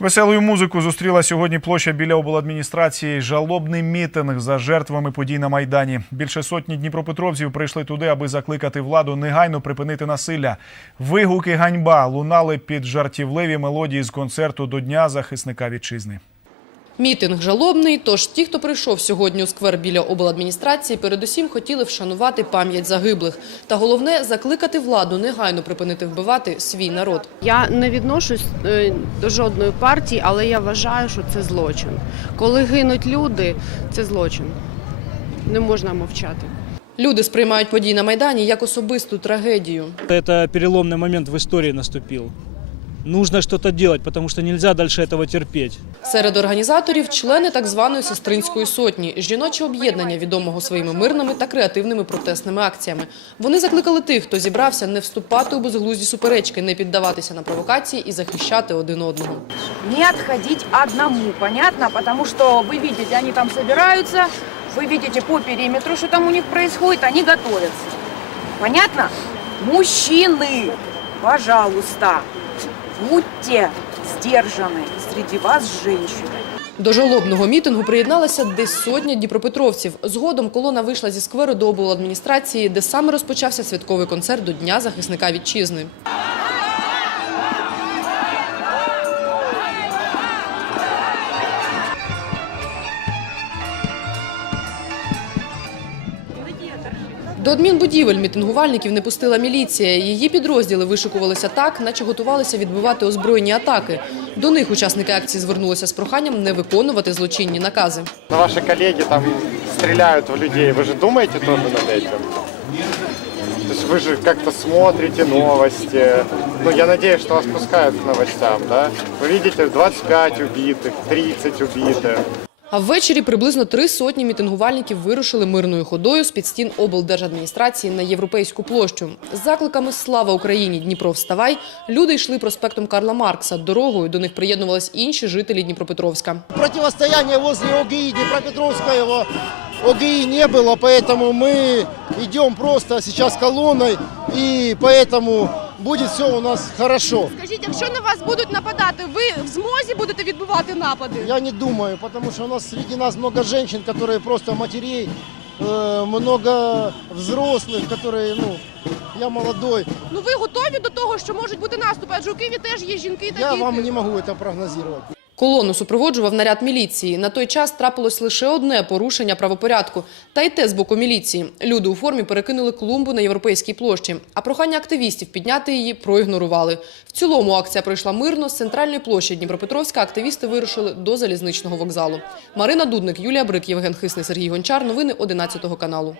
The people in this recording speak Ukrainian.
Веселою музику зустріла сьогодні площа біля обладміністрації. Жалобний мітинг за жертвами подій на майдані. Більше сотні дніпропетровців прийшли туди, аби закликати владу негайно припинити насилля. Вигуки ганьба лунали під жартівливі мелодії з концерту до Дня захисника вітчизни. Мітинг жалобний, тож ті, хто прийшов сьогодні у сквер біля обладміністрації, передусім хотіли вшанувати пам'ять загиблих. Та головне – закликати владу негайно припинити вбивати свій народ. Я не відношусь е, до жодної партії, але я вважаю, що це злочин. Коли гинуть люди, це злочин. Не можна мовчати. Люди сприймають події на Майдані як особисту трагедію. Это переломный момент в истории наступил. Нужно что-то делать, потому что нельзя дальше этого терпеть. Серед організаторів – члени так званої «Сестринської сотні» – жіноче об'єднання, відомого своїми мирними та креативними протестними акціями. Вони закликали тих, хто зібрався, не вступати у безглузді суперечки, не піддаватися на провокації і захищати один одного. не отходить одному, понятно? Потому что вы видите, они там собираются, вы видите по периметру, что там у них происходит, они готовятся. Понятно? Мужчины, пожалуйста, будьте сдержаны. Среди вас женщины. До жалобного мітингу приєдналася десь сотня дніпропетровців. Згодом колона вийшла зі скверу до обладміністрації, де саме розпочався святковий концерт до Дня захисника вітчизни. До адмінбудівель мітингувальників не пустила міліція. Її підрозділи вишикувалися так, наче готувалися відбивати озброєні атаки. До них учасники акції звернулися з проханням не виконувати злочинні накази. Но ваши коллеги там стреляют в людей. Вы же думаете тоже над этим? То есть вы же как-то смотрите новости. Ну, я надеюсь, что вас пускают к новостям, да? Вы видите 25 убитых, 30 убитых. А ввечері приблизно три сотні мітингувальників вирушили мирною ходою з під стін облдержадміністрації на європейську площу. З закликами Слава Україні! Дніпро вставай! Люди йшли проспектом Карла Маркса. Дорогою до них приєднувались інші жителі Дніпропетровська. противостояния возле ОГИ Днепропетровского ОГИ не было, поэтому мы идем просто сейчас колонной, и поэтому будет все у нас хорошо. Скажіть, якщо на вас будуть нападати, ви в змозі будете відбивати напади? Я не думаю, потому что у нас среди нас много женщин, которые просто матерей, э, много взрослых, которые, ну, я молодой. Ну ви готові до того, що можуть бути наступи? Адже у Києві теж є жінки та Я діти. вам не могу это прогнозировать. Колону супроводжував наряд міліції. На той час трапилось лише одне порушення правопорядку. Та й те з боку міліції. Люди у формі перекинули клумбу на європейській площі. А прохання активістів підняти її проігнорували. В цілому акція пройшла мирно. З центральної площі Дніпропетровська активісти вирушили до залізничного вокзалу. Марина Дудник, Юлія Брик, Євген Хисний, Сергій Гончар. Новини 11 каналу.